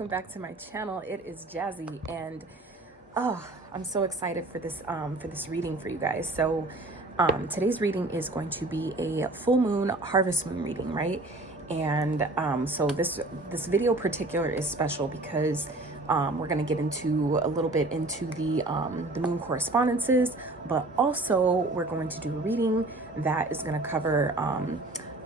welcome back to my channel. It is Jazzy, and I'm so excited for this reading for you guys. So today's reading is going to be a full moon harvest moon reading, right? And so this video particular is special because we're going to get into a little bit into the moon correspondences, but also we're going to do a reading that is going to cover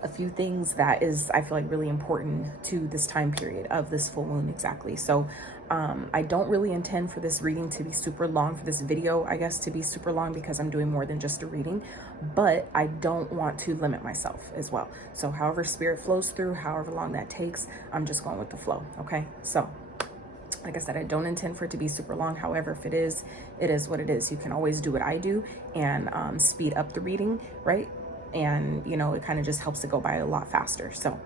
a few things that is, I feel like, really important to this time period of this full moon exactly. So I don't really intend for this reading to be super long, for this video, I guess, to be super long, because I'm doing more than just a reading, but I don't want to limit myself as well. So however spirit flows through, however long that takes, I'm just going with the flow. Okay. So like I said, I don't intend for it to be super long. However, if it is what it is. You can always do what I do and speed up the reading, right? And, you know, it kind of just helps it go by a lot faster. So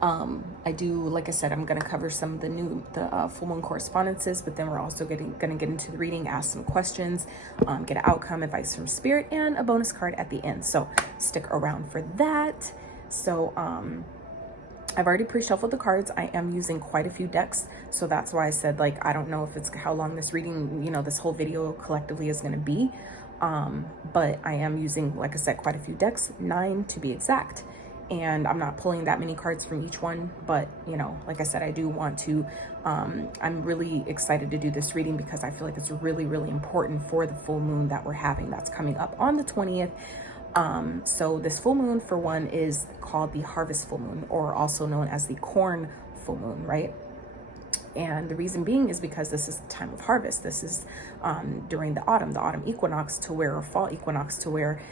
I do, like I said, I'm going to cover some of the full moon correspondences, but then we're also going to get into the reading, ask some questions, get an outcome, advice from spirit, and a bonus card at the end. So stick around for that. So I've already pre-shuffled the cards. I am using quite a few decks. So that's why I said, like, I don't know if it's how long this reading, you know, this whole video collectively is going to be. But I am using, like I said, quite a few decks, 9 to be exact. And I'm not pulling that many cards from each one, but, you know, like I said, I do want to, I'm really excited to do this reading because I feel like it's really, really important for the full moon that we're having that's coming up on the 20th. So this full moon, for one, is called the harvest full moon, or also known as the corn full moon, right? And the reason being is because this is the time of harvest. This is during the autumn equinox, to where, or fall equinox, to where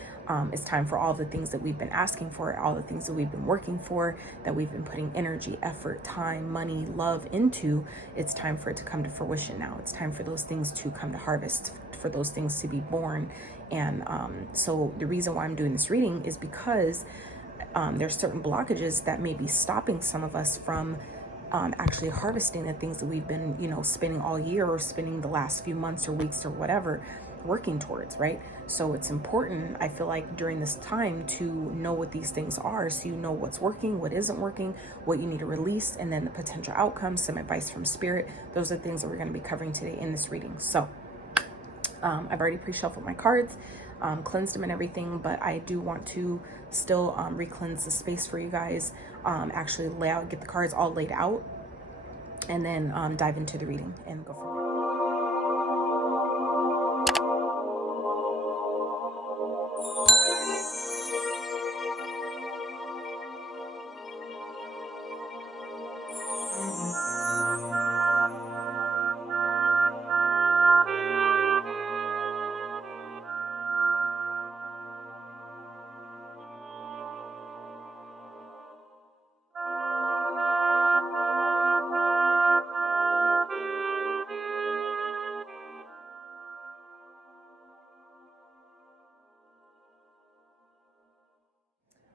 it's time for all the things that we've been asking for, all the things that we've been working for, that we've been putting energy, effort, time, money, love into. It's time for it to come to fruition now. It's time for those things to come to harvest, for those things to be born. And so the reason why I'm doing this reading is because there's certain blockages that may be stopping some of us from actually harvesting the things that we've been, you know, spending all year, or spending the last few months or weeks or whatever working towards, right? So it's important, I feel like, during this time to know what these things are, so you know what's working, what isn't working, what you need to release, and then the potential outcomes, some advice from spirit. Those are things that we're going to be covering today in this reading. So I've already pre-shuffled my cards, cleansed them and everything, but I do want to still re-cleanse the space for you guys, actually lay out, get the cards all laid out, and then dive into the reading and go from there.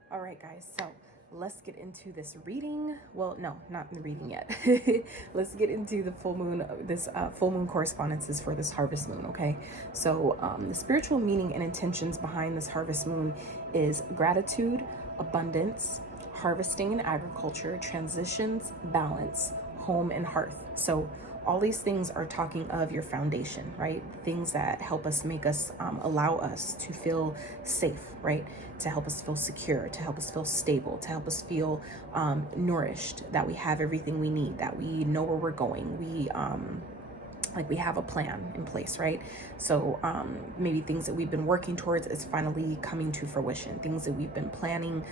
All right, guys, so let's get into this reading. Well, no, not the reading yet. Let's get into the full moon, this full moon correspondences for this harvest moon, okay? So the spiritual meaning and intentions behind this harvest moon is gratitude, abundance, harvesting and agriculture, transitions, balance, home and hearth. So all these things are talking of your foundation, right? Things that help us, make us, allow us to feel safe, right? To help us feel secure, to help us feel stable, to help us feel nourished, that we have everything we need, that we know where we're going. We like we have a plan in place, right? So maybe things that we've been working towards is finally coming to fruition. Things that we've been planning,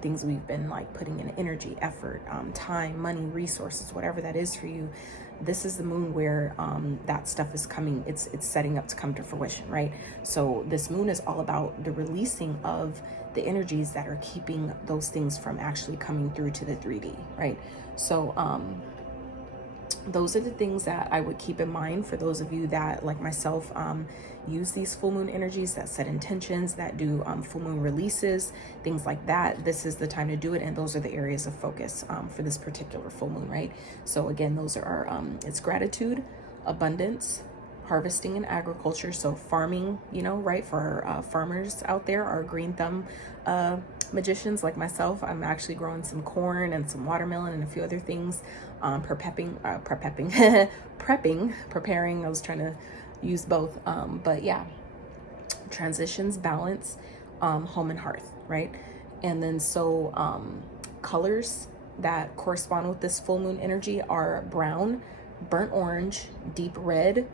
things that we've been like putting in energy, effort, time, money, resources, whatever that is for you. This is the moon where that stuff is coming, it's setting up to come to fruition, right? So this moon is all about the releasing of the energies that are keeping those things from actually coming through to the 3D, right? So those are the things that I would keep in mind for those of you that, like myself, use these full moon energies, that set intentions, that do full moon releases, things like that. This is the time to do it, and those are the areas of focus for this particular full moon, right? So again, those are our, it's gratitude, abundance, harvesting and agriculture. So farming, you know, right? For our farmers out there, our green thumb magicians like myself, I'm actually growing some corn and some watermelon and a few other things preparing. I was trying to use both, but yeah, transitions, balance, home and hearth, right? And then so colors that correspond with this full moon energy are brown, burnt orange, deep red,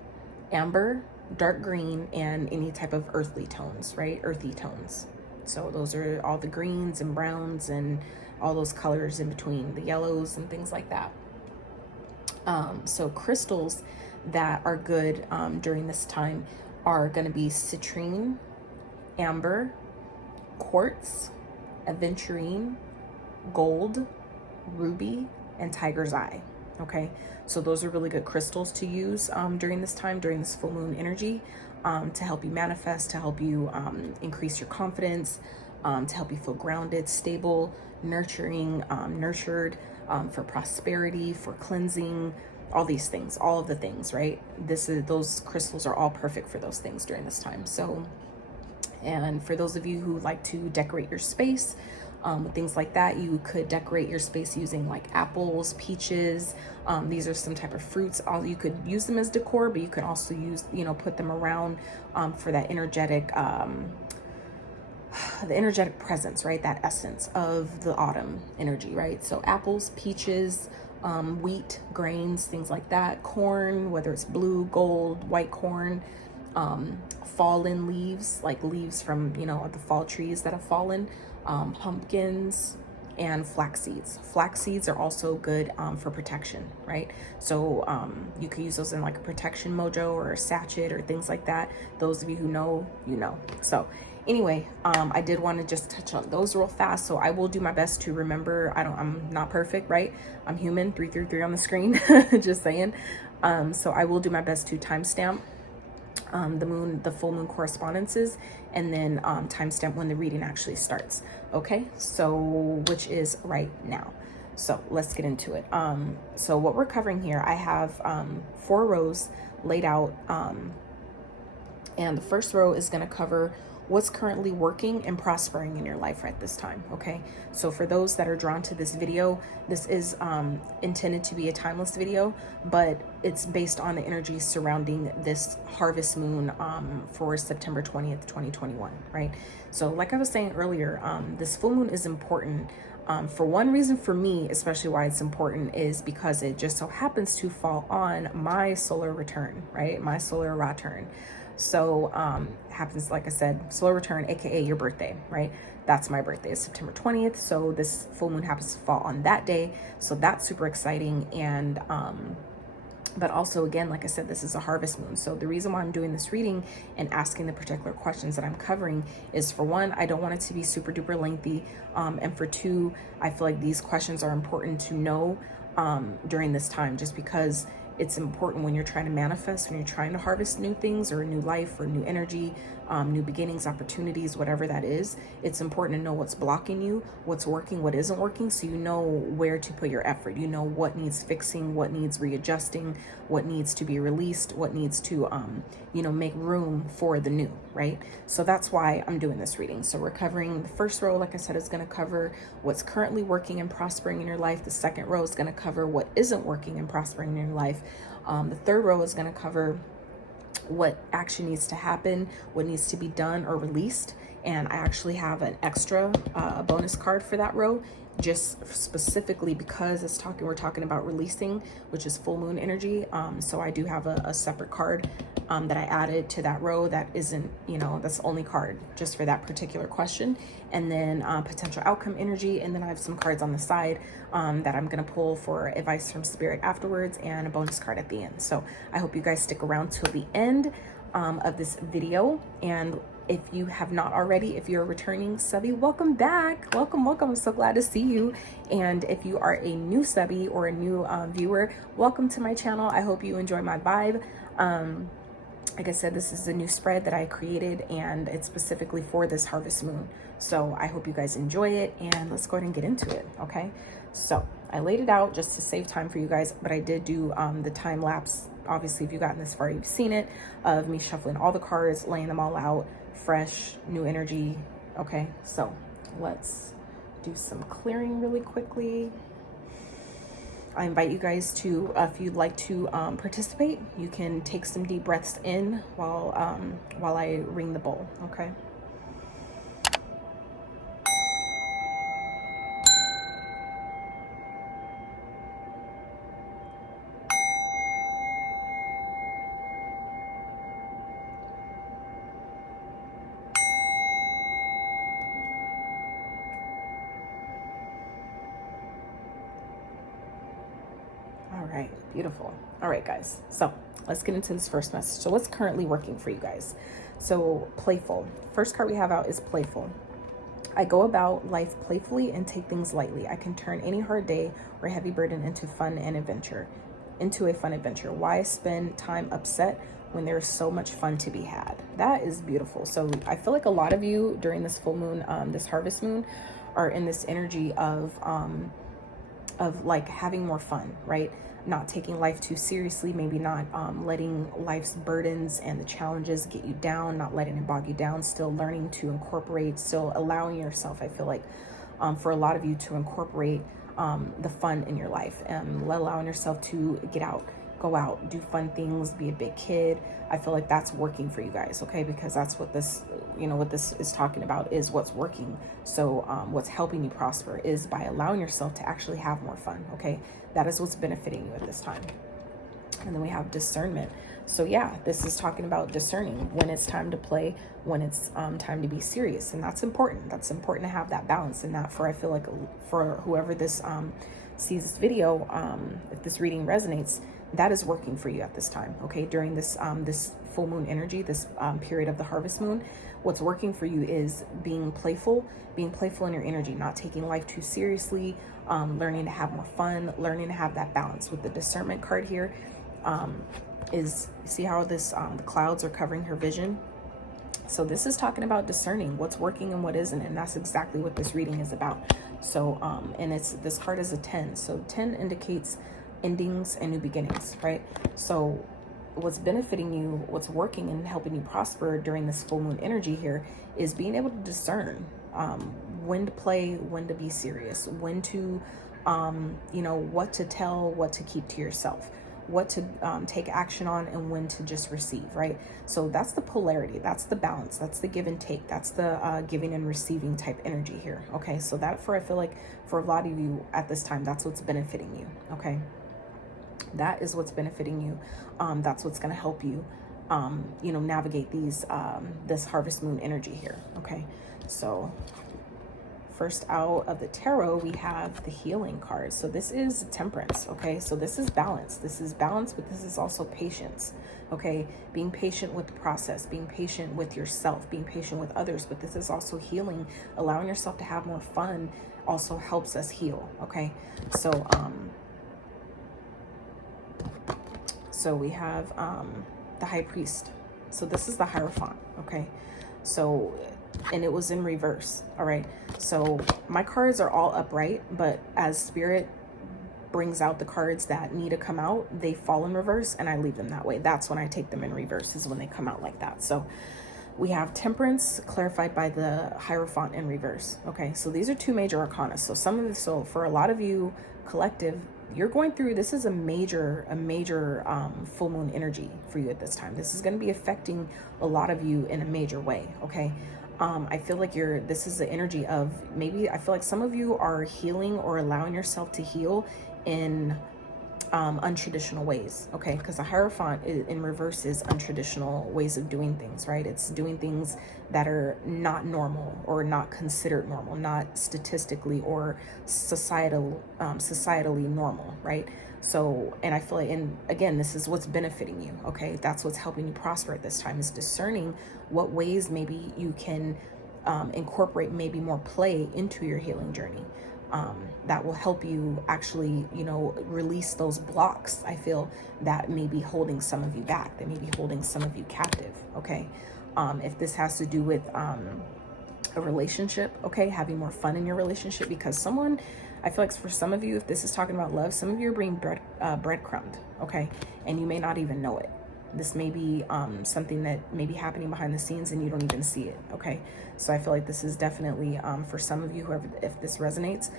amber, dark green, and any type of earthly tones, right? Earthy tones. So those are all the greens and browns and all those colors in between, the yellows and things like that. So crystals that are good during this time are going to be citrine, amber, quartz, aventurine, gold, ruby, and tiger's eye. Okay, so those are really good crystals to use during this time, during this full moon energy, to help you manifest, to help you increase your confidence, to help you feel grounded, stable, nurturing, nurtured, for prosperity, for cleansing, all these things, all of the things, right? Those crystals are all perfect for those things during this time. So, and for those of you who like to decorate your space, things like that, you could decorate your space using like apples, peaches. These are some type of fruits. You could use them as decor, but you could also use, put them around for that energetic, the energetic presence, right? That essence of the autumn energy, right? So apples, peaches, wheat, grains, things like that, corn, whether it's blue, gold, white corn, fallen leaves, like leaves from, the fall trees that have fallen, pumpkins, and flax seeds. Flax seeds are also good for protection, right? So you could use those in like a protection mojo or a sachet or things like that. Those of you who know, So anyway, I did want to just touch on those real fast. So I will do my best to remember. I'm not perfect, right? I'm human. 333 on the screen. Just saying. So I will do my best to timestamp the full moon correspondences, and then timestamp when the reading actually starts. Okay, so which is right now. So let's get into it. So what we're covering here, I have 4 rows laid out, and the first row is going to cover what's currently working and prospering in your life right this time. Okay, so for those that are drawn to this video, this is intended to be a timeless video, but it's based on the energies surrounding this harvest moon for September 20th, 2021, right? So like I was saying earlier, this full moon is important. For one reason, for me, especially why it's important, is because it just so happens to fall on my solar return, right? My solar return. So happens, like I said, solar return, aka your birthday, right? That's my birthday, is September 20th. So this full moon happens to fall on that day. So that's super exciting. And but also, again, like I said, this is a harvest moon. So the reason why I'm doing this reading and asking the particular questions that I'm covering is, for one, I don't want it to be super duper lengthy. And for two, I feel like these questions are important to know during this time, just because it's important when you're trying to manifest, when you're trying to harvest new things or a new life or new energy, new beginnings, opportunities, whatever that is. It's important to know what's blocking you, what's working, what isn't working, so you know where to put your effort. You know what needs fixing, what needs readjusting, what needs to be released, what needs to, make room for the new, right? So that's why I'm doing this reading. So we're covering the first row, like I said, is going to cover what's currently working and prospering in your life. The second row is going to cover what isn't working and prospering in your life. The third row is going to cover what action needs to happen, what needs to be done or released. And I actually have an extra bonus card for that row, just specifically because we're talking about releasing, which is full moon energy. So I do have a separate card that I added to that row that isn't, that's the only card just for that particular question. And then potential outcome energy. And then I have some cards on the side that I'm going to pull for advice from spirit afterwards, and a bonus card at the end. So I hope you guys stick around till the end of this video. And if you have not already, if you're a returning subby, welcome back. Welcome. I'm so glad to see you. And if you are a new subby or a new viewer, welcome to my channel. I hope you enjoy my vibe. Like I said, this is a new spread that I created, and it's specifically for this harvest moon. So I hope you guys enjoy it, and let's go ahead and get into it. Okay, so I laid it out just to save time for you guys, but I did do the time lapse. Obviously, if you've gotten this far, you've seen it, of me shuffling all the cards, laying them all out, fresh, new energy. Okay, so let's do some clearing really quickly. I invite you guys to, if you'd like to participate, you can take some deep breaths in while I ring the bowl, okay? All right, beautiful. All right, guys, so let's get into this first message. So what's currently working for you guys? So playful. First card we have out is playful. I go about life playfully and take things lightly. I can turn any hard day or heavy burden into a fun adventure. Why spend time upset when there's so much fun to be had? That is beautiful. So I feel like a lot of you during this full moon, this harvest moon, are in this energy of like having more fun, right? Not taking life too seriously, maybe not letting life's burdens and the challenges get you down, not letting it bog you down, still learning to incorporate, still allowing yourself, I feel like for a lot of you, to incorporate the fun in your life and allowing yourself to get out, go out, do fun things, be a big kid. I feel like that's working for you guys, okay? Because that's what this, what this is talking about is what's working. So what's helping you prosper is by allowing yourself to actually have more fun, okay? That is what's benefiting you at this time. And then we have discernment. So yeah, this is talking about discerning when it's time to play, when it's time to be serious. And that's important. That's important to have that balance. And that I feel like for whoever this sees this video, if this reading resonates, that is working for you at this time, okay? During this this full moon energy, this period of the harvest moon, what's working for you is being playful in your energy, not taking life too seriously, learning to have more fun, learning to have that balance. With the discernment card here, is see how this the clouds are covering her vision. So this is talking about discerning what's working and what isn't, and that's exactly what this reading is about. So and this card is a 10. So 10 indicates endings and new beginnings, right? So what's benefiting you, what's working and helping you prosper during this full moon energy here is being able to discern when to play, when to be serious, when to what to tell, what to keep to yourself, what to take action on, and when to just receive, right? So that's the polarity, that's the balance, that's the give and take, that's the giving and receiving type energy here, okay? So that I feel like for a lot of you at this time, that's what's benefiting you, okay? That is what's benefiting you. That's what's going to help you, navigate these, this harvest moon energy here. Okay. So first out of the tarot, we have the healing card. So this is temperance. Okay. So this is balance. This is balance, but this is also patience. Okay. Being patient with the process, being patient with yourself, being patient with others, but this is also healing. Allowing yourself to have more fun also helps us heal. Okay. So we have the high priest. So this is the Hierophant, okay? So, and it was in reverse, all right? So my cards are all upright, but as spirit brings out the cards that need to come out, they fall in reverse and I leave them that way. That's when I take them in reverse, is when they come out like that. So we have temperance clarified by the Hierophant in reverse, okay? So these are two major arcana. So for a lot of you collective, you're going through, this is a major full moon energy for you at this time. This is going to be affecting a lot of you in a major way, okay? I feel like this is the energy of, maybe I feel like some of you are healing or allowing yourself to heal in untraditional ways, okay? Because the Hierophant in reverse is untraditional ways of doing things, right? It's doing things that are not normal or not considered normal, not statistically or societally normal, right? So, and I feel like, and again, this is what's benefiting you, okay? That's what's helping you prosper at this time, is discerning what ways maybe you can incorporate maybe more play into your healing journey. That will help you actually, release those blocks, I feel, that may be holding some of you back, that may be holding some of you captive, okay? If this has to do with a relationship, okay, having more fun in your relationship, because someone, I feel like for some of you, if this is talking about love, some of you are being breadcrumbed, okay? And you may not even know it. This may be something that may be happening behind the scenes and you don't even see it, okay? So I feel like this is definitely, for some of you, whoever, if this resonates,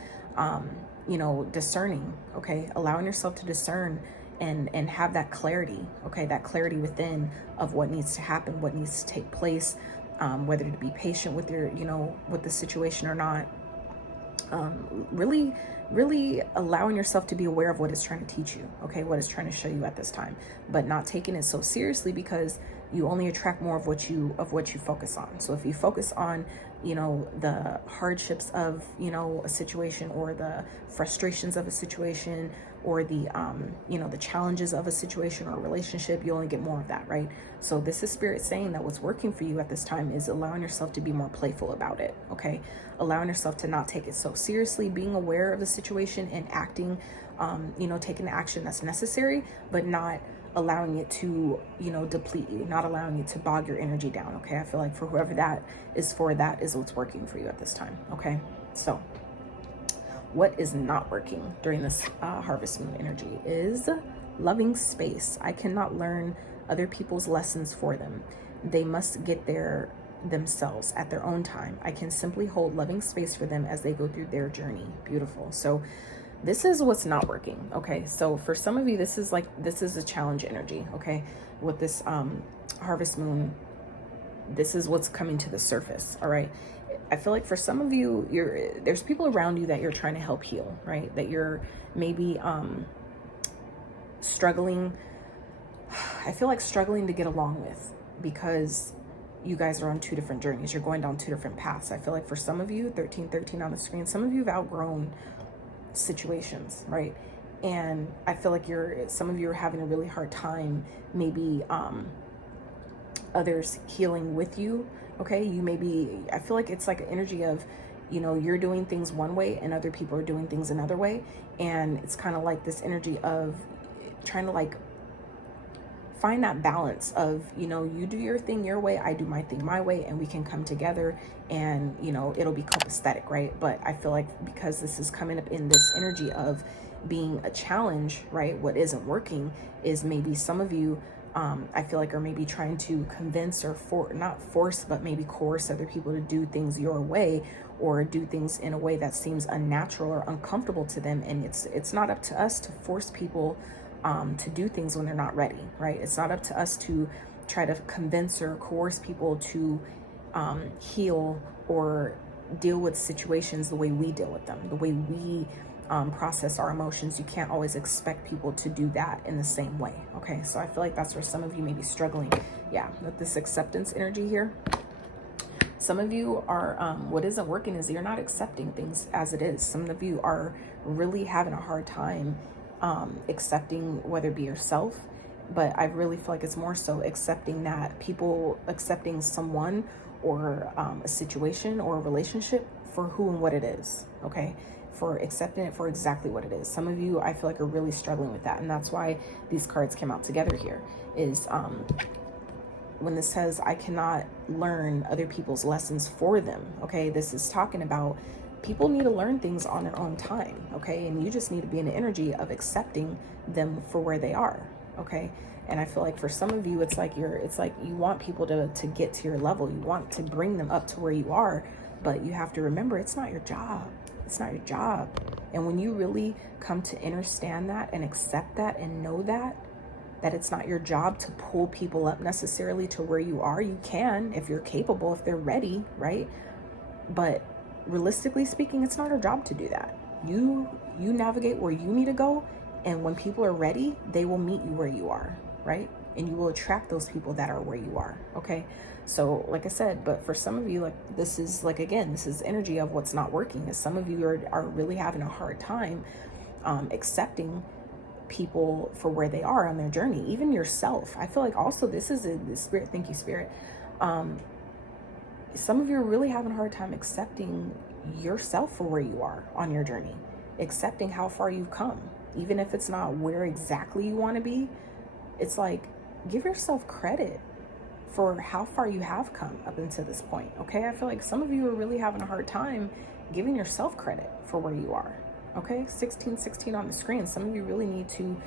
you know, discerning, okay? Allowing yourself to discern and have that clarity, okay? That clarity within of what needs to happen, what needs to take place, whether to be patient with your, you know, with the situation or not. Really allowing yourself to be aware of what it's trying to teach you, okay? What it's trying to show you at this time, but not taking it so seriously, because you only attract more of what you focus on. So if you focus on, you know, the hardships of, you know, a situation, or the frustrations of a situation, or the you know, the challenges of a situation or a relationship, you only get more of that, right? So this is Spirit saying that what's working for you at this time is allowing yourself to be more playful about it, okay? Allowing yourself to not take it so seriously, being aware of the situation and acting, you know, taking the action that's necessary, but not allowing it to, you know, deplete you, not allowing it to bog your energy down, okay? I feel like for whoever that is what's working for you at this time, okay? So what is not working during this harvest moon energy is loving space. I cannot learn other people's lessons for them. They must get there themselves at their own time. I can simply hold loving space for them as they go through their journey. Beautiful. So this is what's not working, okay? So for some of you, this is a challenge energy, okay? With this harvest moon, this is what's coming to the surface, all right? I feel like for some of you, there's people around you that you're trying to help heal, right? That you're maybe struggling, I feel like struggling to get along with, because you guys are on two different journeys. You're going down two different paths. I feel like for some of you, 1313 on the screen, some of you have outgrown situations, right? And I feel like some of you are having a really hard time, maybe others healing with you, okay? I feel like it's like an energy of, you know, you're doing things one way and other people are doing things another way. And it's kind of like this energy of trying to like find that balance of, you know, you do your thing your way, I do my thing my way, and we can come together and, you know, it'll be copacetic, right? But I feel like because this is coming up in this energy of being a challenge, right? What isn't working is maybe some of you, I feel like are maybe trying to convince or not force, but maybe coerce other people to do things your way, or do things in a way that seems unnatural or uncomfortable to them. And it's not up to us to force people to do things when they're not ready, right? It's not up to us to try to convince or coerce people to heal or deal with situations the way we deal with them, the way we process our emotions. You can't always expect people to do that in the same way, okay? So I feel like that's where some of you may be struggling, yeah, with this acceptance energy here. Some of you are, what isn't working is you're not accepting things as it is. Some of you are really having a hard time accepting, whether it be yourself, but I really feel like it's more so accepting accepting someone or a situation or a relationship for who and what it is, okay? For accepting it for exactly what it is. Some of you, I feel like, are really struggling with that, and that's why these cards came out together here, is when this says, I cannot learn other people's lessons for them, okay? This is talking about people need to learn things on their own time, okay? And you just need to be in the energy of accepting them for where they are, okay? And I feel like for some of you, it's like you want people to get to your level. You want to bring them up to where you are, but you have to remember, it's not your job. It's not your job. And when you really come to understand that and accept that and know that it's not your job to pull people up necessarily to where you are. You can, if you're capable, if they're ready, right? But realistically speaking, it's not our job to do that. You navigate where you need to go, and when people are ready, they will meet you where you are, right? And you will attract those people that are where you are, okay? So like I said, but for some of you, like this is like, again, this is energy of what's not working, is some of you are really having a hard time accepting people for where they are on their journey, even yourself. I feel like also this is the spirit. Thank you, Spirit. Some of you are really having a hard time accepting yourself for where you are on your journey, accepting how far you've come, even if it's not where exactly you want to be. It's like, give yourself credit for how far you have come up until this point, okay? I feel like some of you are really having a hard time giving yourself credit for where you are, okay? 1616 on the screen. Some of you really need to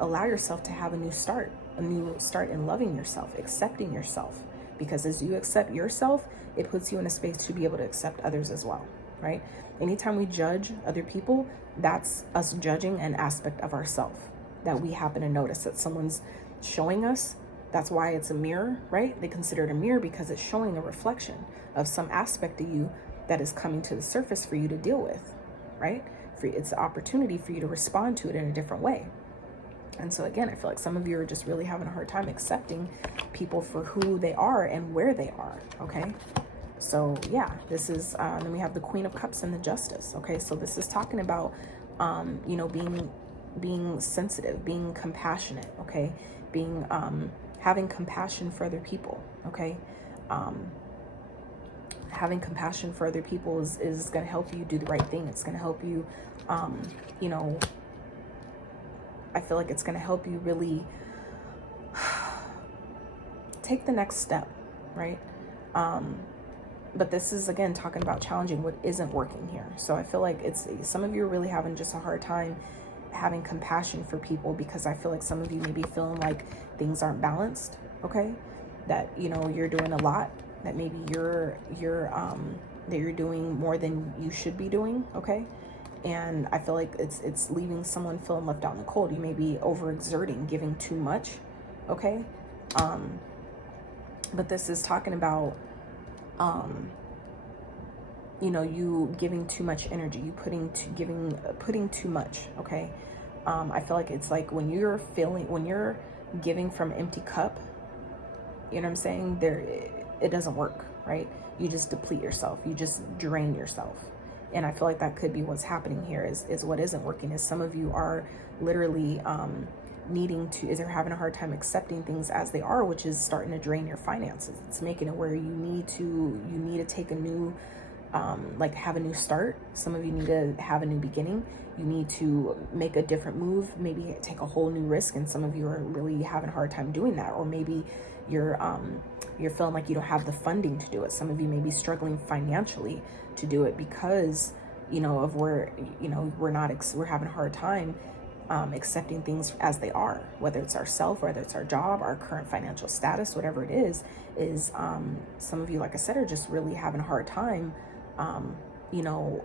allow yourself to have a new start in loving yourself, accepting yourself, because as you accept yourself, it puts you in a space to be able to accept others as well, right? Anytime we judge other people, that's us judging an aspect of ourselves that we happen to notice that someone's showing us. That's why it's a mirror, right? They consider it a mirror because it's showing a reflection of some aspect of you that is coming to the surface for you to deal with, right? It's an opportunity for you to respond to it in a different way. And so again, I feel like some of you are just really having a hard time accepting people for who they are and where they are, okay? So yeah, this is, then we have the Queen of Cups and the Justice, okay? So this is talking about, you know, being sensitive, being compassionate, okay? Being, having compassion for other people, okay? Having compassion for other people is going to help you do the right thing. It's going to help you, you know, I feel like it's going to help you really take the next step, right? But this is, again, talking about challenging what isn't working here. So I feel like some of you are really having just a hard time having compassion for people, because I feel like some of you may be feeling like things aren't balanced, okay? That, you know, you're doing a lot, that maybe you're doing more than you should be doing, okay? And I feel like it's leaving someone feeling left out in the cold. You may be overexerting, giving too much, okay? But this is talking about, you know, you giving too much energy, you putting too much, okay? I feel like it's like when you're giving from an empty cup, you know what I'm saying? It doesn't work, right? You just deplete yourself. You just drain yourself. And I feel like that could be what's happening here is what isn't working is some of you are literally they're having a hard time accepting things as they are, which is starting to drain your finances. It's making it where you need to take a new, like have a new start. Some of you need to have a new beginning. You need to make a different move, maybe take a whole new risk. And some of you are really having a hard time doing that. Or maybe you're feeling like you don't have the funding to do it. Some of you may be struggling financially to do it because, you know, of where, you know, we're having a hard time accepting things as they are, whether it's ourself, whether it's our job, our current financial status, whatever it is some of you, like I said, are just really having a hard time, you know,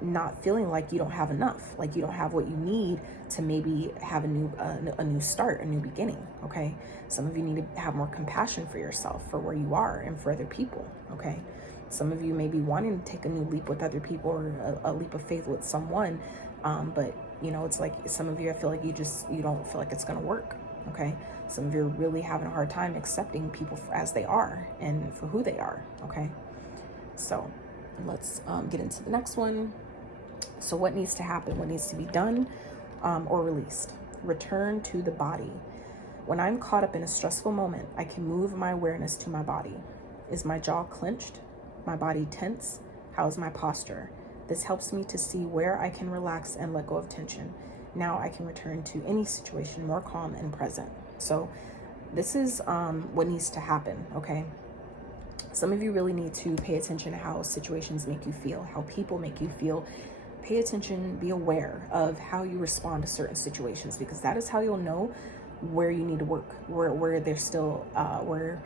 not feeling like you don't have enough, like you don't have what you need to maybe have a new start, a new beginning, okay? Some of you need to have more compassion for yourself, for where you are, and for other people, okay? Some of you may be wanting to take a new leap with other people, or a leap of faith with someone, but you know, it's like some of you, I feel like you don't feel like it's gonna work, okay? Some of you are really having a hard time accepting people as they are and for who they are, okay? So let's get into the next one. So what needs to happen? What needs to be done or released? Return to the body. When I'm caught up in a stressful moment, I can move my awareness to my body. Is my jaw clenched? My body tense? How is my posture? This helps me to see where I can relax and let go of tension. Now I can return to any situation more calm and present. So this is what needs to happen, okay? Some of you really need to pay attention to how situations make you feel, how people make you feel. Pay attention, be aware of how you respond to certain situations, because that is how you'll know where you need to work, where there's still work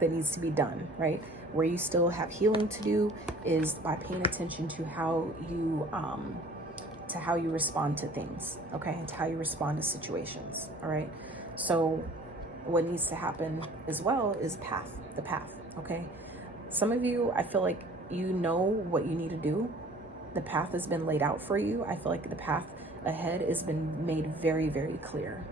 that needs to be done, right? Where you still have healing to do is by paying attention to how you respond to things, okay, and to how you respond to situations, all right? So what needs to happen as well is the path, okay? Some of you, I feel like you know what you need to do. The path has been laid out for you. I feel like the path ahead has been made very, very clear.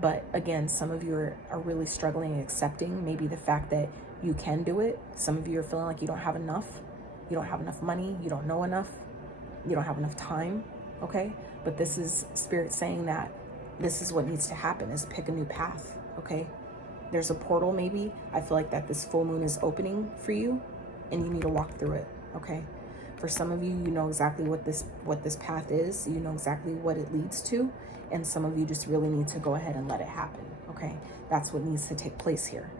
But again, some of you are really struggling and accepting maybe the fact that you can do it. Some of you are feeling like you don't have enough. You don't have enough money. You don't know enough. You don't have enough time, okay? But this is Spirit saying that this is what needs to happen, is pick a new path, okay? There's a portal maybe. I feel like that this full moon is opening for you and you need to walk through it, okay? For some of you, you know exactly what this path is. You know exactly what it leads to. And some of you just really need to go ahead and let it happen, okay? That's what needs to take place here,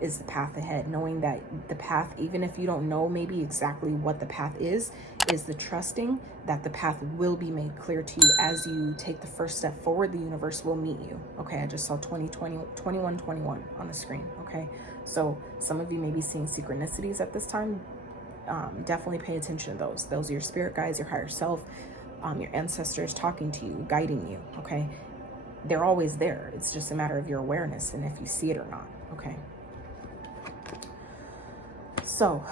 is the path ahead. Knowing that the path, even if you don't know maybe exactly what the path is the trusting that the path will be made clear to you as you take the first step forward. The universe will meet you, okay? I just saw 2121 on the screen, okay? So some of you may be seeing synchronicities at this time. definitely pay attention to those. Those are your spirit guides, your higher self, your ancestors talking to you, guiding you, okay? They're always there. It's just a matter of your awareness and if you see it or not, okay? So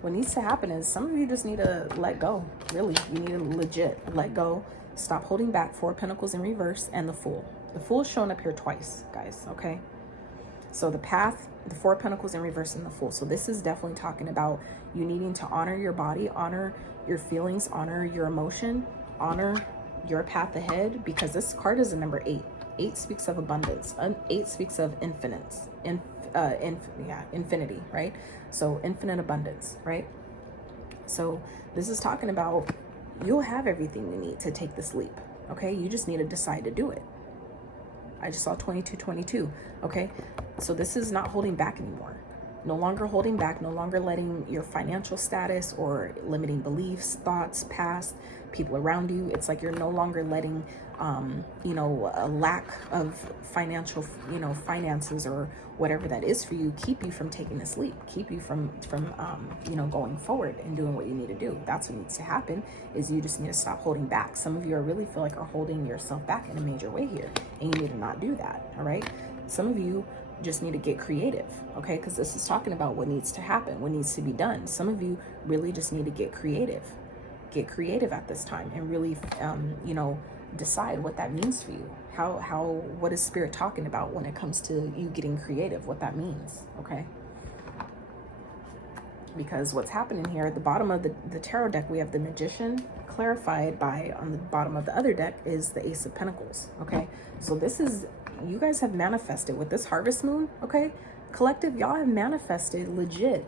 what needs to happen is some of you just need to let go. Really, you need to legit let go. Stop holding back. 4 of Pentacles in reverse and the Fool. The Fool is showing up here twice, guys, okay? So the Path, the 4 of Pentacles in reverse and the Fool. So this is definitely talking about you needing to honor your body, honor your feelings, honor your emotion, honor your path ahead, because this card is a number 8. 8 speaks of abundance. 8 speaks of infinity, right? So infinite abundance, right? So this is talking about you'll have everything you need to take this leap, okay? You just need to decide to do it. I just saw 2222, okay? So this is not holding back anymore. No longer holding back, no longer letting your financial status or limiting beliefs, thoughts, past, people around you. It's like you're no longer letting, you know, a lack of financial, you know, finances or whatever that is for you, keep you from taking this leap, keep you from you know, going forward and doing what you need to do. That's what needs to happen, is you just need to stop holding back. Some of you really feel like are holding yourself back in a major way here, and you need to not do that, all right? Some of you just need to get creative, okay? Because this is talking about what needs to happen, what needs to be done. Some of you really just need to get creative at this time and really, you know, decide what that means for you. What is Spirit talking about when it comes to you getting creative, what that means, okay? Because what's happening here at the bottom of the tarot deck, we have the Magician, clarified by, on the bottom of the other deck is the Ace of Pentacles, okay? So this is, you guys have manifested with this harvest moon, okay? Collective, y'all have manifested legit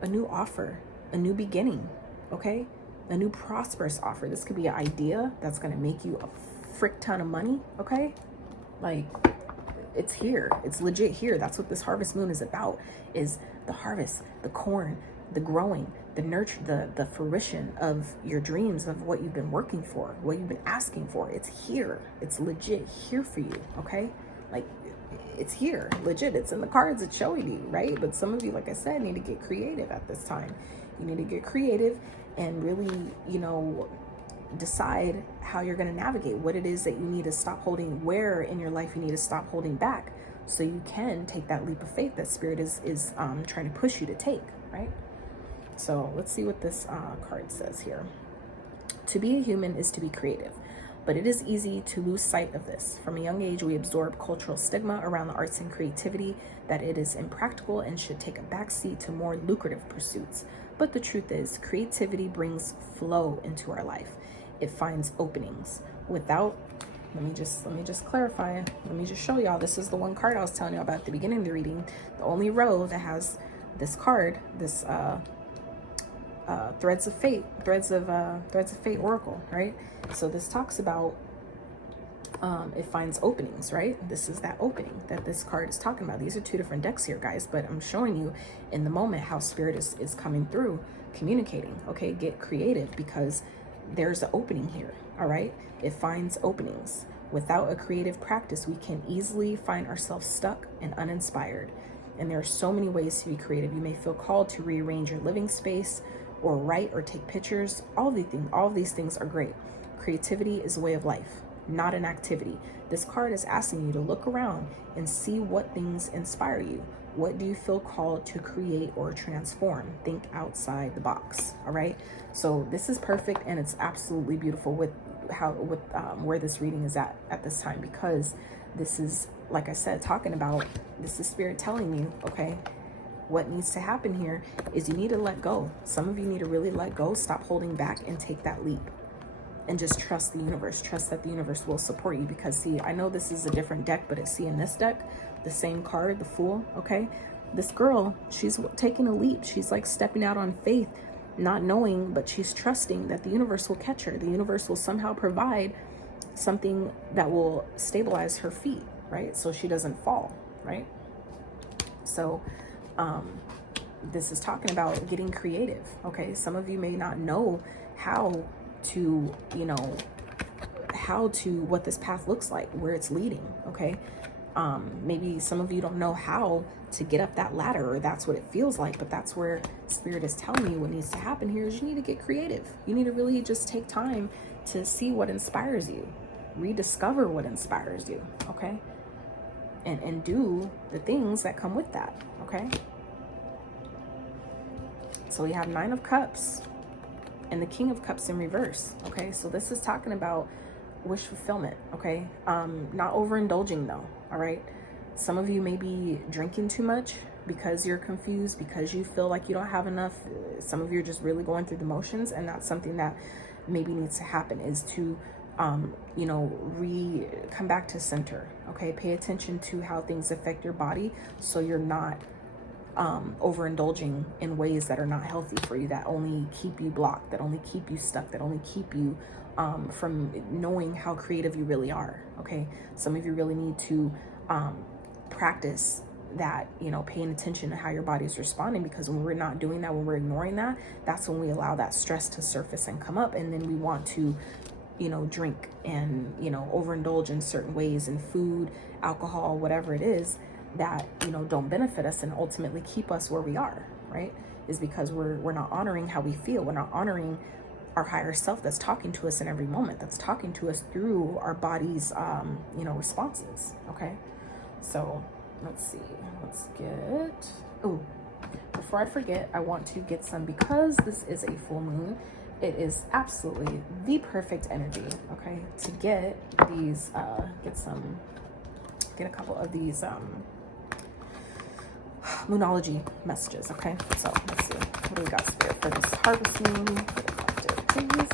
a new offer, a new beginning, okay? A new prosperous offer. This could be an idea that's going to make you a frick ton of money, okay? Like, it's here. It's legit here. That's what this harvest moon is about, is the harvest, the corn, the growing, the nurture, the fruition of your dreams, of what you've been working for, what you've been asking for. It's here. It's legit here for you, okay? Like, it's here, legit. It's in the cards. It's showing you, right? But some of you, like I said, need to get creative at this time. You need to get creative and really, you know, decide how you're going to navigate, what it is that you need to stop holding, where in your life you need to stop holding back, so you can take that leap of faith that Spirit is trying to push you to take, right? So let's see what this card says here. To be a human is to be creative, but it is easy to lose sight of this. From a young age, we absorb cultural stigma around the arts and creativity, that it is impractical and should take a backseat to more lucrative pursuits. But the truth is, creativity brings flow into our life. It finds openings. Without, let me just clarify. Let me just show y'all. This is the one card I was telling you about at the beginning of the reading. The only row that has this card, this Threads of Fate Oracle, right? So this talks about it finds openings, right? This is that opening that this card is talking about. These are 2 different decks here, guys, but I'm showing you in the moment how Spirit is coming through, communicating, okay? Get creative, because there's an opening here, all right? It finds openings. Without a creative practice, we can easily find ourselves stuck and uninspired. And there are so many ways to be creative. You may feel called to rearrange your living space, or write, or take pictures. All of these things are great. Creativity is a way of life, not an activity. This card is asking you to look around and see what things inspire you. What do you feel called to create or transform? Think outside the box, all right? So this is perfect, and it's absolutely beautiful with where this reading is at this time, because this is, like I said, talking about, this is Spirit telling you, okay, what needs to happen here is you need to let go. Some of you need to really let go, stop holding back, and take that leap. And just trust the universe. Trust that the universe will support you. Because, see, I know this is a different deck, but see, in this deck, the same card, the Fool, okay? This girl, she's taking a leap. She's like stepping out on faith, not knowing, but she's trusting that the universe will catch her. The universe will somehow provide something that will stabilize her feet, right? So she doesn't fall, right? So, this is talking about getting creative, okay? Some of you may not know how to, you know, what this path looks like, where it's leading, okay? Maybe some of you don't know how to get up that ladder, or that's what it feels like, but that's where Spirit is telling you what needs to happen here is you need to get creative. You need to really just take time to see what inspires you, rediscover what inspires you, okay? And do the things that come with that, okay? So we have 9 of Cups and the King of Cups in reverse, okay? So this is talking about wish fulfillment, okay? Not overindulging though, all right? Some of you may be drinking too much because you're confused, because you feel like you don't have enough. Some of you are just really going through the motions, and that's something that maybe needs to happen, is to you know, come back to center, okay? Pay attention to how things affect your body so you're not overindulging in ways that are not healthy for you, that only keep you blocked, that only keep you stuck, that only keep you from knowing how creative you really are, okay? Some of you really need to practice that, you know, paying attention to how your body is responding, because when we're not doing that, when we're ignoring that, that's when we allow that stress to surface and come up, and then we want to, you know, drink and, you know, overindulge in certain ways, in food, alcohol, whatever it is, that, you know, don't benefit us and ultimately keep us where we are, right? Is because we're not honoring how we feel. We're not honoring our higher self that's talking to us in every moment, that's talking to us through our body's, you know, responses, okay? So let's see, let's get, oh, before I forget, I want to get some, because this is a full moon, it is absolutely the perfect energy, okay, to get these, get a couple of these moonology messages, okay? So let's see, what do we got there for this harvest moon, for the collective, please?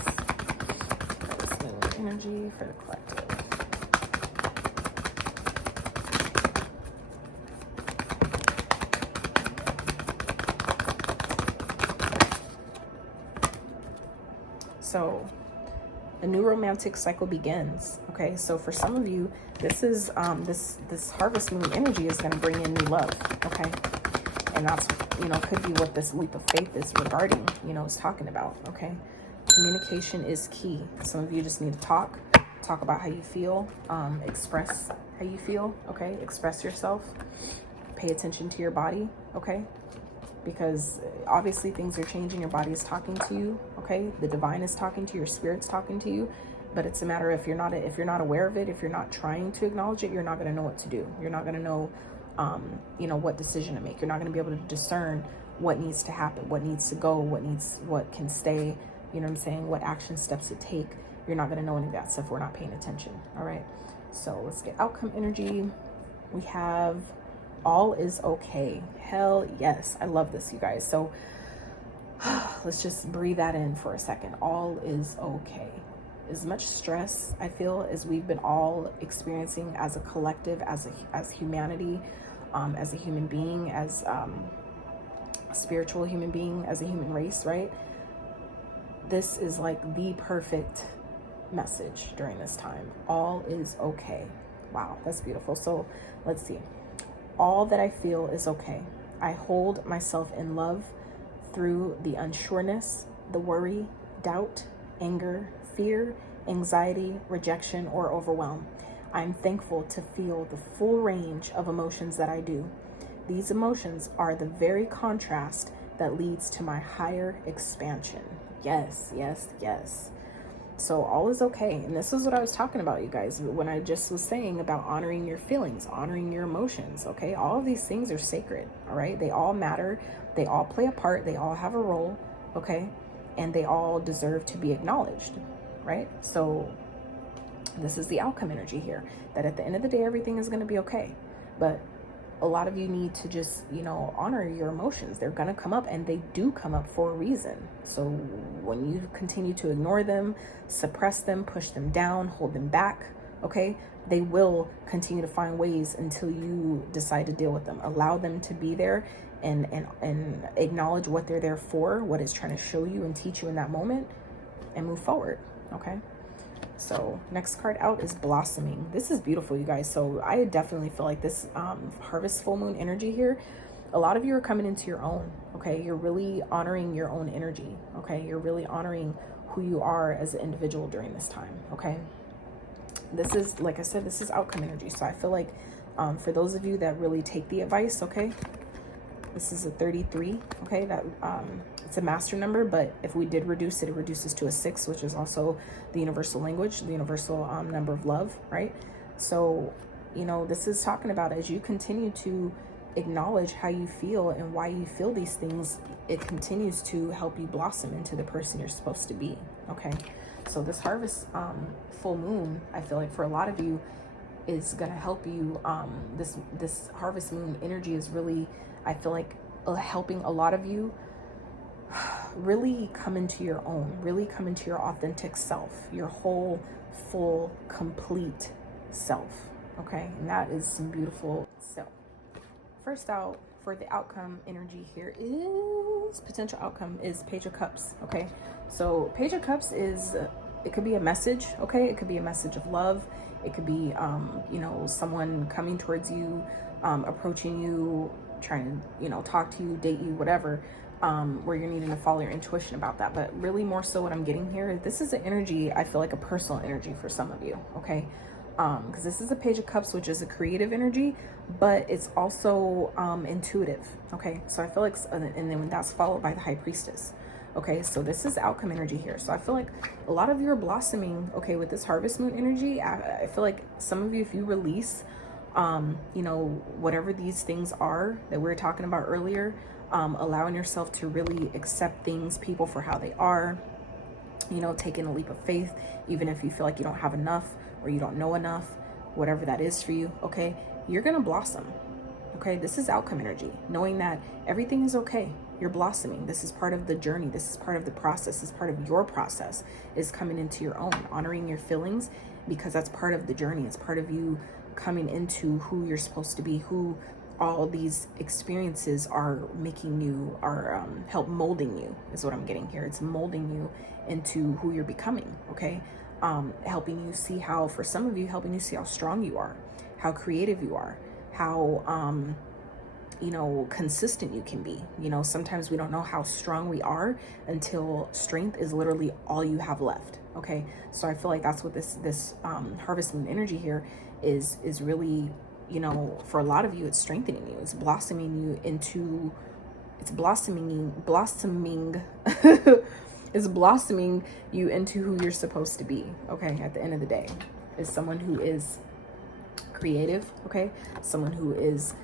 Harvest moon energy for the collective. So a new romantic cycle begins, okay? So for some of you, this is this harvest moon energy is going to bring in new love, okay? And that's, you know, could be what this leap of faith is regarding, you know, is talking about, okay? Communication is key. Some of you just need to talk about how you feel, express how you feel, okay? Express yourself. Pay attention to your body, okay? Because obviously things are changing. Your body is talking to you, okay? The divine is talking to you, your spirit's talking to you, but it's a matter of, if you're not aware of it, if you're not trying to acknowledge it, you're not going to know what to do. You're not going to know, you know, what decision to make. You're not going to be able to discern what needs to happen, what needs to go, what can stay, you know what I'm saying? What action steps to take. You're not going to know any of that stuff if we're not paying attention, all right? So let's get outcome energy. We have all is okay. Hell yes. I love this, you guys. So let's just breathe that in for a second. All is okay. As much stress, I feel, as we've been all experiencing as a collective, as humanity, as a human being, as a spiritual human being, as a human race, right? This is like the perfect message during this time. All is okay. Wow, that's beautiful. So let's see. All that I feel is okay. I hold myself in love through the unsureness, the worry, doubt, anger, fear, anxiety, rejection, or overwhelm. I'm thankful to feel the full range of emotions that I do. These emotions are the very contrast that leads to my higher expansion. Yes, yes, yes. So all is okay. And this is what I was talking about, you guys, when I just was saying about honoring your feelings, honoring your emotions, okay? All of these things are sacred, all right? They all matter. They all play a part. They all have a role, okay? And they all deserve to be acknowledged, right? So this is the outcome energy here, that at the end of the day, everything is going to be okay. But a lot of you need to just, you know, honor your emotions. They're going to come up, and they do come up for a reason. So when you continue to ignore them, suppress them, push them down, hold them back, okay, they will continue to find ways until you decide to deal with them. Allow them to be there, and acknowledge what they're there for, what it's trying to show you and teach you in that moment, and move forward, okay? So next card out is blossoming. This is beautiful, you guys. So I definitely feel like this harvest full moon energy here, a lot of you are coming into your own, okay? You're really honoring your own energy, okay? You're really honoring who you are as an individual during this time, okay? This is, like I said, this is outcome energy. So I feel like For those of you that really take the advice, okay, this is a 33, okay, that it's a master number, but if we did reduce it, it reduces to a 6, which is also the universal language, the universal number of love, right? So, you know, this is talking about as you continue to acknowledge how you feel and why you feel these things, it continues to help you blossom into the person you're supposed to be, okay? So this harvest full moon, I feel like for a lot of you is going to help you. This harvest moon energy is really, I feel like, helping a lot of you really come into your own, really come into your authentic self, your whole, full, complete self, okay? And that is some beautiful self. First out for the outcome energy here is, potential outcome is Page of Cups, okay? So Page of Cups is, it could be a message, okay? It could be a message of love. It could be, you know, someone coming towards you, approaching you, trying to, you know, talk to you, date you, whatever, where you're needing to follow your intuition about that. But really more so what I'm getting here, this is an energy, I feel like a personal energy for some of you, okay? Because this is a Page of Cups, which is a creative energy, but it's also intuitive, okay? So I feel like, and then that's followed by the High Priestess, okay? So this is outcome energy here. So I feel like a lot of you are blossoming, okay, with this harvest moon energy. I feel like some of you, if you release, you know, whatever these things are that we were talking about earlier, allowing yourself to really accept things, people for how they are, you know, taking a leap of faith, even if you feel like you don't have enough or you don't know enough, whatever that is for you, okay, you're gonna blossom, okay? This is outcome energy, knowing that everything is okay. You're blossoming. This is part of the journey. This is part of the process. This is part of your process, is coming into your own, honoring your feelings, because that's part of the journey. It's part of you coming into who you're supposed to be, who all these experiences are making you, are help molding you, is what I'm getting here. It's molding you into who you're becoming, okay? Helping you see how, for some of you, helping you see how strong you are, how creative you are, how, you know, consistent you can be. You know, sometimes we don't know how strong we are until strength is literally all you have left, okay? So I feel like that's what this harvest moon energy here is really, you know, for a lot of you, it's strengthening you. It's blossoming you into, it's blossoming is blossoming you into who you're supposed to be, okay? At the end of the day, is someone who is creative, okay? Someone who is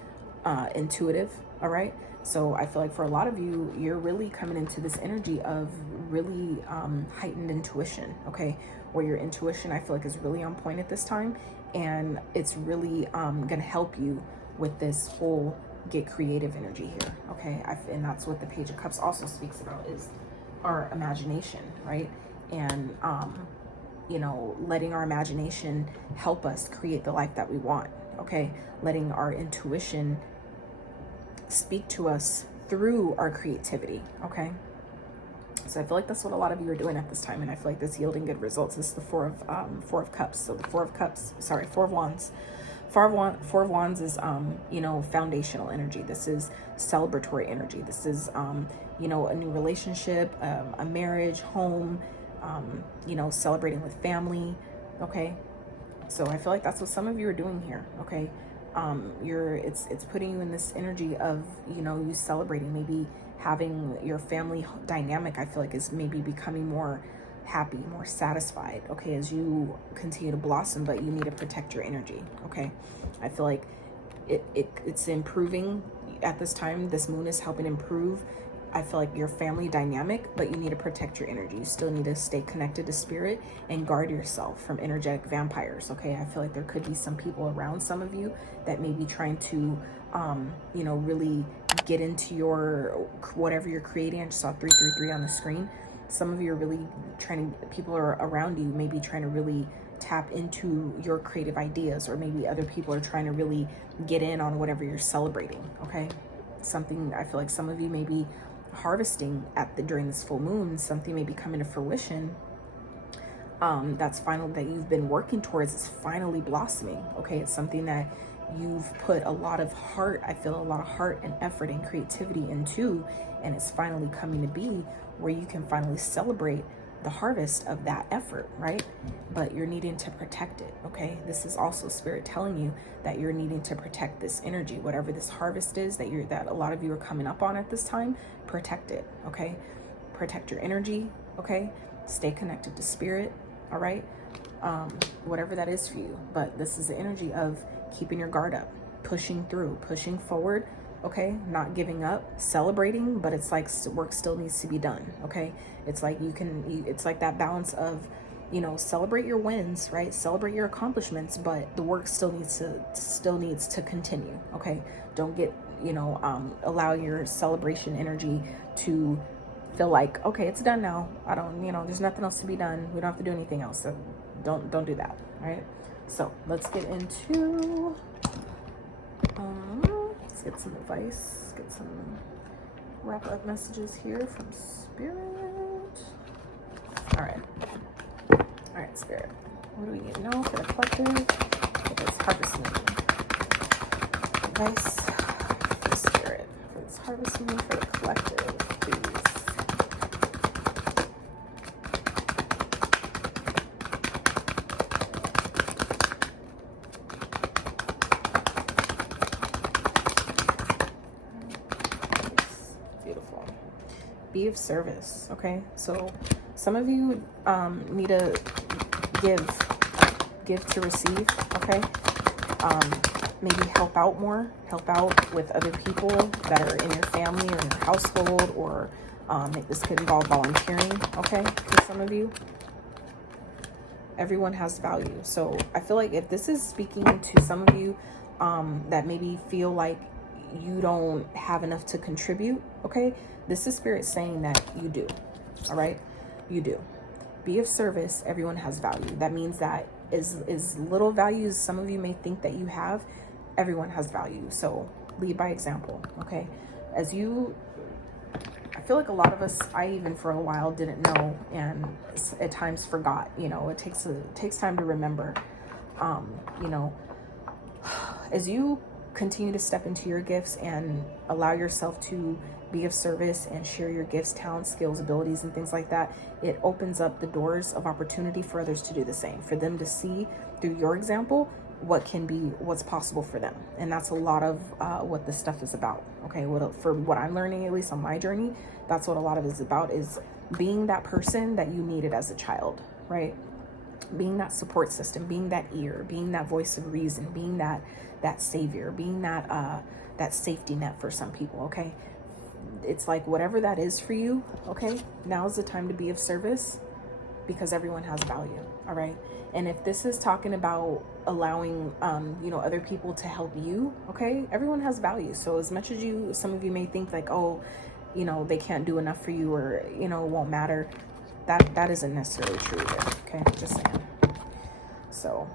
intuitive, all right? So I feel like for a lot of you, you're really coming into this energy of really heightened intuition, okay? Where your intuition, I feel like, is really on point at this time, and it's really gonna help you with this whole get creative energy here, okay? And that's what the Page of Cups also speaks about, is our imagination, right? And you know, letting our imagination help us create the life that we want, okay? Letting our intuition speak to us through our creativity, okay? So I feel like that's what a lot of you are doing at this time, and I feel like this yielding good results. This is the Four of Cups. So the Four of Wands. Four of Wands is, you know, foundational energy. This is celebratory energy. This is, you know, a new relationship, a marriage, home, you know, celebrating with family, okay? So I feel like that's what some of you are doing here, okay? It's putting you in this energy of, you know, you celebrating, maybe having your family dynamic, I feel like, is maybe becoming more happy, more satisfied, okay, as you continue to blossom, but you need to protect your energy, okay? I feel like it's improving at this time. This moon is helping improve, I feel like, your family dynamic, but you need to protect your energy. You still need to stay connected to spirit and guard yourself from energetic vampires, okay? I feel like there could be some people around some of you that may be trying to, you know, really get into your, whatever you're creating. I just saw 333 on the screen. Some of you are really trying to, people are around you, maybe trying to really tap into your creative ideas, or maybe other people are trying to really get in on whatever you're celebrating, okay? Something, I feel like some of you may be harvesting during this full moon, something may be coming to fruition that's final, that you've been working towards, is finally blossoming, okay? It's something that you've put a lot of heart, I feel a lot of heart and effort and creativity into, and it's finally coming to be where you can finally celebrate the harvest of that effort, right? But you're needing to protect it, okay? This is also Spirit telling you that you're needing to protect this energy, whatever this harvest is that a lot of you are coming up on at this time. Protect it, okay? Protect your energy, okay? Stay connected to Spirit, all right? Whatever that is for you. But this is the energy of keeping your guard up, pushing through, pushing forward, okay? Not giving up, celebrating, but it's like work still needs to be done, okay? It's like it's like that balance of, you know, celebrate your wins, right? Celebrate your accomplishments, but the work still needs to continue, okay? Don't get, you know, allow your celebration energy to feel like, okay, it's done now. I don't, you know, there's nothing else to be done. We don't have to do anything else. So don't do that, right? So let's get into, let's get some advice, get some wrap up messages here from Spirit. All right, Spirit. What do we need to know for the collective? For this harvest moon. Advice for the Spirit. For this harvest moon for the collective, please. Beautiful. Be of service, okay? So some of you need to give to receive, okay? Maybe help out more, help out with other people that are in your family or in your household, or this could involve volunteering, okay? For some of you, everyone has value. So I feel like if this is speaking to some of you that maybe feel like you don't have enough to contribute, okay? This is Spirit saying that you do, all right? You do. Be of service. Everyone has value. That means that is little value as some of you may think that you have, everyone has value. So lead by example, okay? As you, I feel like a lot of us, I even for a while didn't know, and at times forgot, you know, it takes time to remember, you know, as you continue to step into your gifts and allow yourself to be of service and share your gifts, talents, skills, abilities, and things like that, it opens up the doors of opportunity for others to do the same, for them to see through your example what's possible for them. And that's a lot of what this stuff is about, okay? For what I'm learning, at least on my journey, that's what a lot of it is about, is being that person that you needed as a child, right? Being that support system, being that ear, being that voice of reason, being that savior, being that safety net for some people, okay? It's like whatever that is for you, okay? Now's the time to be of service, because everyone has value, all right? And if this is talking about allowing, you know, other people to help you, okay? Everyone has value. So as much as some of you may think like, oh, you know, they can't do enough for you, or, you know, it won't matter. That isn't necessarily true either, okay? Just saying. So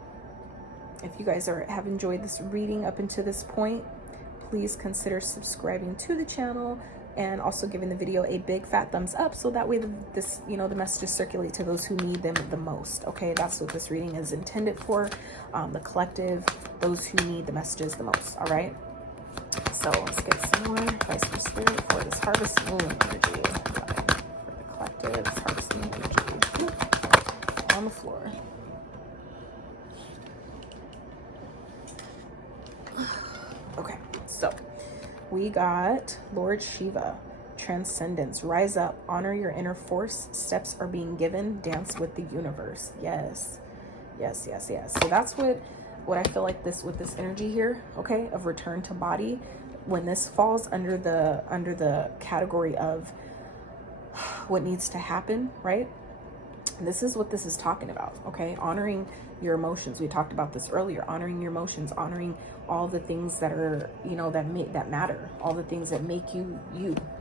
if you guys have enjoyed this reading up until this point, please consider subscribing to the channel and also giving the video a big fat thumbs up, so that way the messages circulate to those who need them the most, okay? That's what this reading is intended for, the collective, those who need the messages the most, all right? So let's get some more advice from Spirit for this harvest moon energy, for the collective, this harvest moon energy on the floor. Okay, so we got Lord Shiva, transcendence, rise up, honor your inner force, steps are being given, dance with the universe. Yes. So that's what I feel like with this energy here, okay, of return to body, when this falls under the category of what needs to happen, right? This is what this is talking about, okay? Honoring your emotions. We talked about this earlier. Honoring your emotions, honoring all the things that are, you know, that matter, all the things that make you,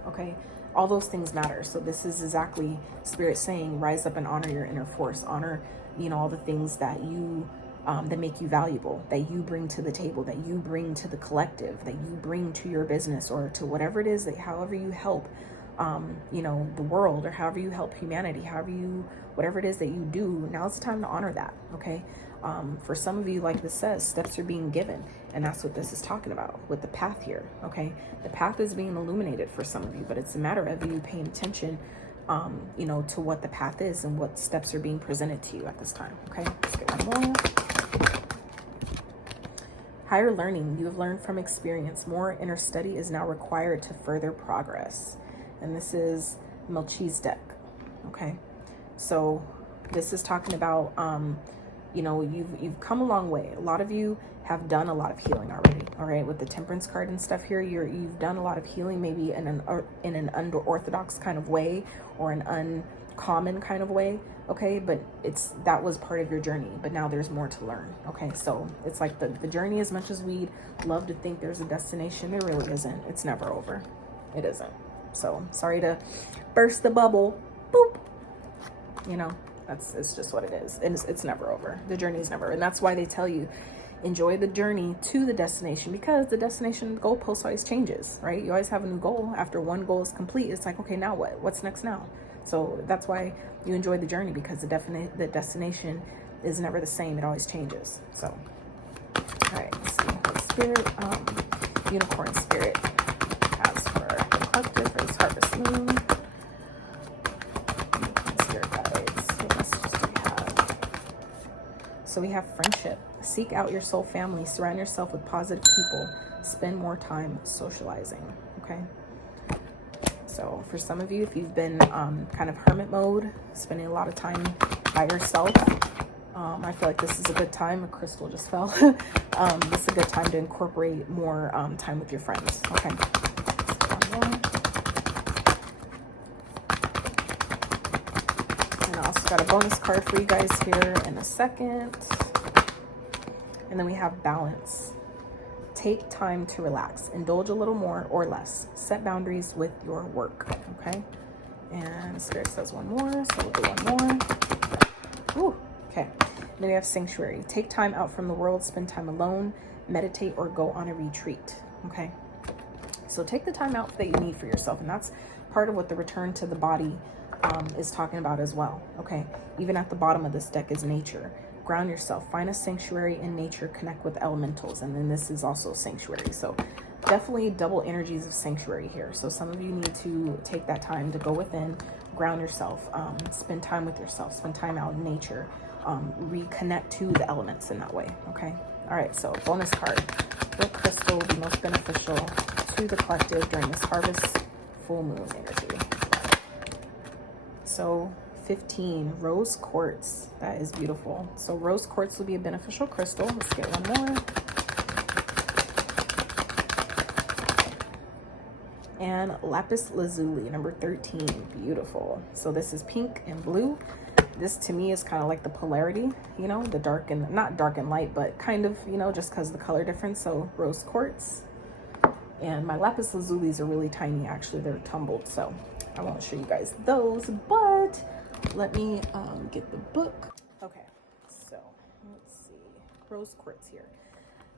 okay? All those things matter. So this is exactly Spirit saying, rise up and honor your inner force. Honor, you know, all the things that you, that make you valuable, that you bring to the table, that you bring to the collective, that you bring to your business, or to whatever it is that, however you help, you know, the world, or however you help humanity, whatever it is that you do, now's the time to honor that, okay? For some of you, like this says, steps are being given, and that's what this is talking about with the path here, okay? The path is being illuminated for some of you, but it's a matter of you paying attention you know, to what the path is and what steps are being presented to you at this time. Okay, let's get one more. Higher learning. You have learned from experience. More inner study is now required to further progress. And this is Melchizedek. Okay, so this is talking about, you know, you've come a long way. A lot of you have done a lot of healing already. All right, with the Temperance card and stuff here, you've done a lot of healing, maybe in an unorthodox kind of way or an uncommon kind of way. Okay, but that was part of your journey, but now there's more to learn. Okay, so it's like the journey, as much as we'd love to think there's a destination, there really isn't. It's never over. It isn't. So sorry to burst the bubble. Boop. You know, it's just what it is. And it's never over. The journey is never. And that's why they tell you, enjoy the journey to the destination, because the destination goalpost always changes, right? You always have a new goal. After one goal is complete, it's like, okay, now what? What's next now? So that's why you enjoy the journey, because the destination is never the same. It always changes. So, all right, let's see what spirit, unicorn spirit has for the collective for this harvest moon. Spirit guides. What messages do we have? So we have friendship. Seek out your soul family. Surround yourself with positive people. Spend more time socializing. Okay. So for some of you, if you've been kind of hermit mode, spending a lot of time by yourself, I feel like this is a good time. A crystal just fell. This is a good time to incorporate more time with your friends. Okay. And I also got a bonus card for you guys here in a second. And then we have balance. Take time to relax. Indulge a little more or less. Set boundaries with your work. Okay. And Spirit says one more. So we'll do one more. Ooh, okay. And then we have sanctuary. Take time out from the world. Spend time alone. Meditate or go on a retreat. Okay. So take the time out that you need for yourself. And that's part of what the return to the body is talking about as well. Okay. Even at the bottom of this deck is nature. Ground yourself, find a sanctuary in nature, connect with elementals. And then this is also sanctuary. So definitely double energies of sanctuary here. So some of you need to take that time to go within, ground yourself, spend time with yourself, spend time out in nature, reconnect to the elements in that way. Okay. All right. So bonus card. What crystal will be most beneficial to the collective during this harvest full moon energy? So 15, rose quartz. That is beautiful. So rose quartz will be a beneficial crystal. Let's get one more. And lapis lazuli, number 13. Beautiful. So this is pink and blue. This to me is kind of like the polarity, you know, the dark and not dark and light, but kind of, you know, just because the color difference. So rose quartz. And my lapis lazulis are really tiny. Actually, they're tumbled, so I won't show you guys those, but let me get the book. Okay, so let's see. Rose quartz here.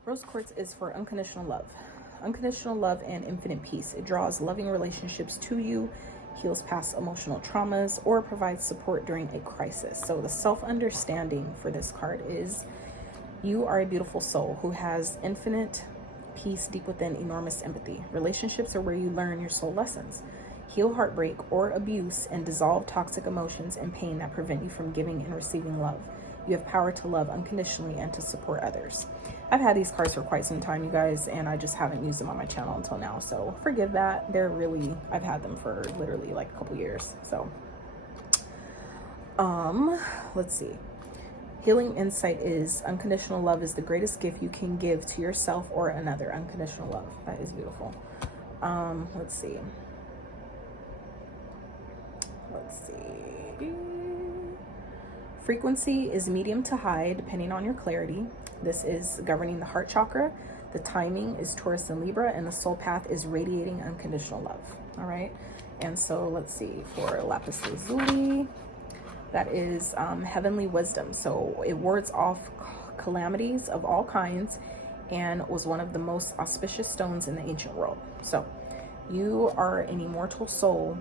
Rose quartz is for unconditional love. Unconditional love and infinite peace. It draws loving relationships to you, heals past emotional traumas, or provides support during a crisis. So the self-understanding for this card is you are a beautiful soul who has infinite peace deep within, enormous empathy. Relationships are where you learn your soul lessons. Heal heartbreak or abuse and dissolve toxic emotions and pain that prevent you from giving and receiving love. You have power to love unconditionally and to support others. I've had these cards for quite some time, you guys, and I just haven't used them on my channel until now. So forgive that. I've had them for literally like a couple years. So, let's see. Healing insight is unconditional love is the greatest gift you can give to yourself or another. Unconditional love. That is beautiful. Let's see. Frequency is medium to high, depending on your clarity. This is governing the heart chakra. The timing is Taurus and Libra, and the soul path is radiating unconditional love. All right. And so let's see, for lapis lazuli, that is heavenly wisdom. So it wards off calamities of all kinds and was one of the most auspicious stones in the ancient world. So you are an immortal soul.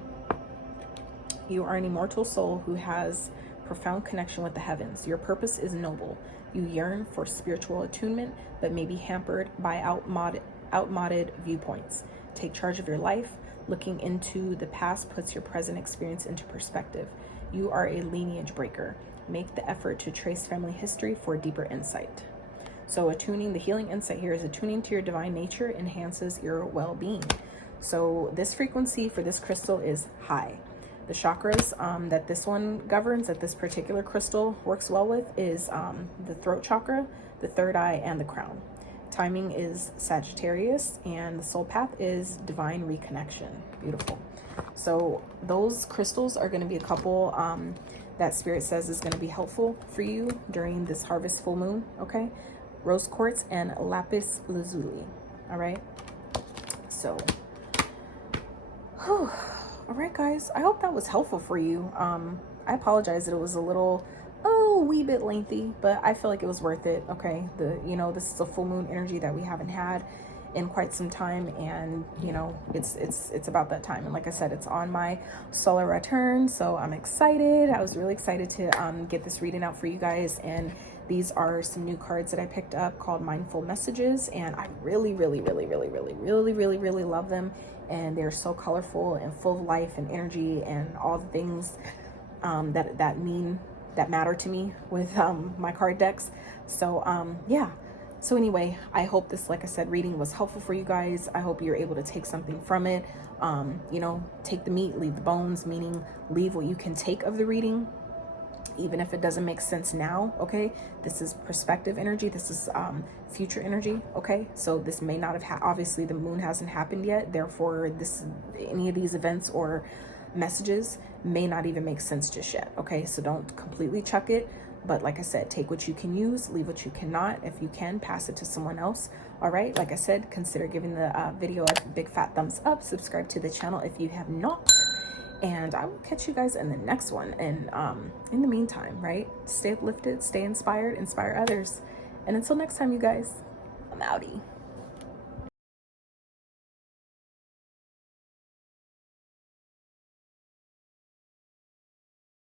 You are an immortal soul who has profound connection with the heavens. Your purpose is noble. You yearn for spiritual attunement, but may be hampered by outmoded viewpoints. Take charge of your life. Looking into the past puts your present experience into perspective. You are a lineage breaker. Make the effort to trace family history for deeper insight. So attuning, the healing insight here is attuning to your divine nature enhances your well-being. So this frequency for this crystal is high. The chakras that this one governs, that this particular crystal works well with, is the throat chakra, the third eye, and the crown. Timing is Sagittarius, and the soul path is divine reconnection. Beautiful. So those crystals are going to be a couple that Spirit says is going to be helpful for you during this harvest full moon. Okay, rose quartz and lapis lazuli. All right, so all right, guys, I hope that was helpful for you. I apologize that it was a wee bit lengthy, but I feel like it was worth it. Okay, this is a full moon energy that we haven't had in quite some time, and it's about that time. And like I said, it's on my solar return, so I'm excited. I was really excited to get this reading out for you guys. And these are some new cards that I picked up called Mindful Messages, and I really love them. And they're so colorful and full of life and energy and all the things that matter to me with my card decks. So yeah. So anyway, I hope this, like I said, reading was helpful for you guys. I hope you're able to take something from it. Take the meat, leave the bones, meaning leave what you can take of the reading, even if it doesn't make sense now. Okay, this is perspective energy. This is future energy. Okay, so this may not have obviously the moon hasn't happened yet, therefore any of these events or messages may not even make sense just yet. Okay, so don't completely chuck it, but like I said, take what you can use, leave what you cannot. If you can, pass it to someone else. All right, like I said, consider giving the video a big fat thumbs up. Subscribe to the channel if you have not, and I will catch you guys in the next one. And in the meantime, right, stay uplifted, stay inspired, inspire others, and until next time, you guys, I'm outie.